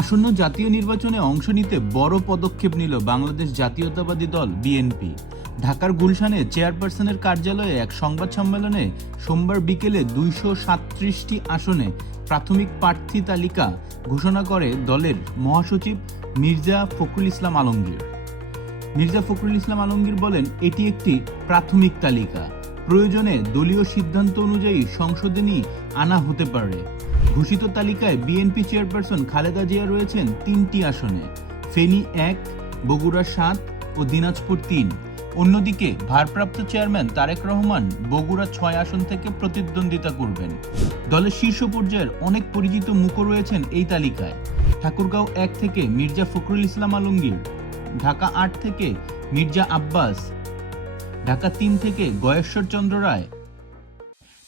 আসন্ন জাতীয় নির্বাচনে অংশ নিতে বড় পদক্ষেপ নিল বাংলাদেশ জাতীয়তাবাদী দল বিএনপি। ঢাকার গুলশানে চেয়ারপারসনের কার্যালয়ে এক সংবাদ সম্মেলনে সোমবার বিকেলে 237টি আসনে প্রাথমিক প্রার্থী তালিকা ঘোষণা করে দলের মহাসচিব মির্জা ফখরুল ইসলাম আলমগীর। মির্জা ফখরুল ইসলাম আলমগীর বলেন, এটি একটি প্রাথমিক তালিকা, প্রয়োজনে দলীয় সিদ্ধান্ত অনুযায়ী সংসদে নিয়ে আনা হতে পারে। ঘোষিত তালিকায় বিএনপি চেয়ারপারসন খালেদা জিয়া রয়েছেন 3টি আসনে, ফেনী 1, বগুড়া 7 ও দিনাজপুর 3। অন্যদিকে ভারপ্রাপ্ত চেয়ারম্যান তারেক রহমান বগুড়া 6 আসন থেকে প্রতিদ্বন্দ্বিতা করবেন। দলের শীর্ষ পর্যায়ের অনেক পরিচিত মুখও রয়েছেন এই তালিকায়। ঠাকুরগাঁও 1 থেকে মির্জা ফখরুল ইসলাম আলমগীর, ঢাকা 8 থেকে মির্জা আব্বাস, ঢাকা 3 থেকে গয়েশ্বর চন্দ্র রায়,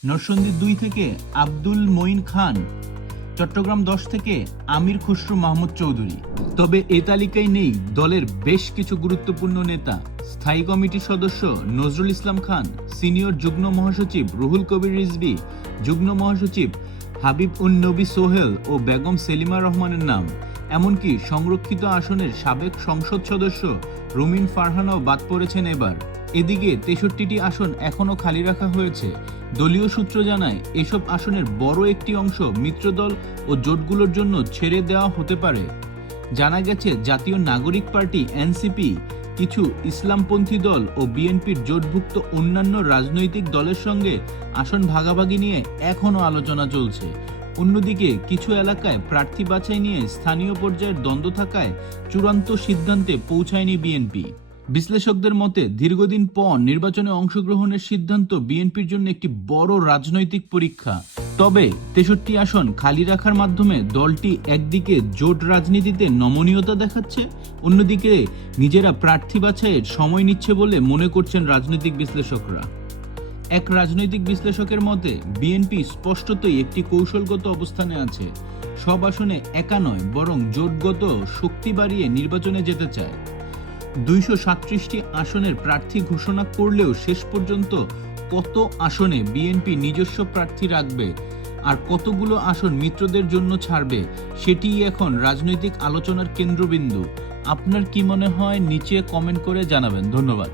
নরসিংদী 2 থেকে আব্দুল মঈন খান, চট্টগ্রাম 10 থেকে আমির খসরু মাহমুদ চৌধুরী। তবে এ তালিকায় নেই দলের বেশ কিছু গুরুত্বপূর্ণ নেতা। স্থায়ী কমিটির সদস্য নজরুল ইসলাম খান, সিনিয়র যুগ্ম মহাসচিব রুহুল কবির রিজভী, যুগ্ম মহাসচিব হাবিব উন নবী সোহেল ও বেগম সেলিমা রহমানের নাম। এমনকি সংরক্ষিত আসনের সাবেক সংসদ সদস্য রুমিন ফারহানাও বাদ পড়েছেন এবার। এদিকে 63টি আসন এখনও খালি রাখা হয়েছে। দলীয় সূত্র জানায়, এসব আসনের বড় একটি অংশ মিত্রদল ও জোটগুলোর জন্য ছেড়ে দেওয়া হতে পারে। জানা গেছে, জাতীয় নাগরিক পার্টি এনসিপি, কিছু ইসলামপন্থী দল ও বিএনপির জোটভুক্ত অন্যান্য রাজনৈতিক দলের সঙ্গে আসন ভাগাভাগি নিয়ে এখনও আলোচনা চলছে। অন্যদিকে কিছু এলাকায় প্রার্থী বাছাই নিয়ে স্থানীয় পর্যায়ের দ্বন্দ্ব থাকায় চূড়ান্ত সিদ্ধান্তে পৌঁছায়নি বিএনপি। বিশ্লেষকদের মতে, দীর্ঘদিন পর নির্বাচনে অংশগ্রহণের সিদ্ধান্ত বিএনপির জন্য একটি বড় রাজনৈতিক পরীক্ষা। তবে 63 আসন খালি রাখার মাধ্যমে দলটি একদিকে জোট রাজনীতিতে নমনীয়তা দেখাচ্ছে, অন্যদিকে নিজেরা প্রার্থী বাছাইয়ের সময় নিচ্ছে বলে মনে করছেন রাজনৈতিক বিশ্লেষকরা। এক রাজনৈতিক বিশ্লেষকের মতে, বিএনপি স্পষ্টতই একটি কৌশলগত অবস্থানে আছে। সব আসনে একা নয়, বরং জোটগত শক্তি বাড়িয়ে নির্বাচনে যেতে চায়। 237টি আসনের প্রার্থী ঘোষণা করলেও শেষ পর্যন্ত কত আসনে বিএনপি নিজস্ব প্রার্থী রাখবে আর কতগুলো আসন মিত্রদের জন্য ছাড়বে, সেটিই এখন রাজনৈতিক আলোচনার কেন্দ্রবিন্দু। আপনার কি মনে হয় নিচে কমেন্ট করে জানাবেন। ধন্যবাদ।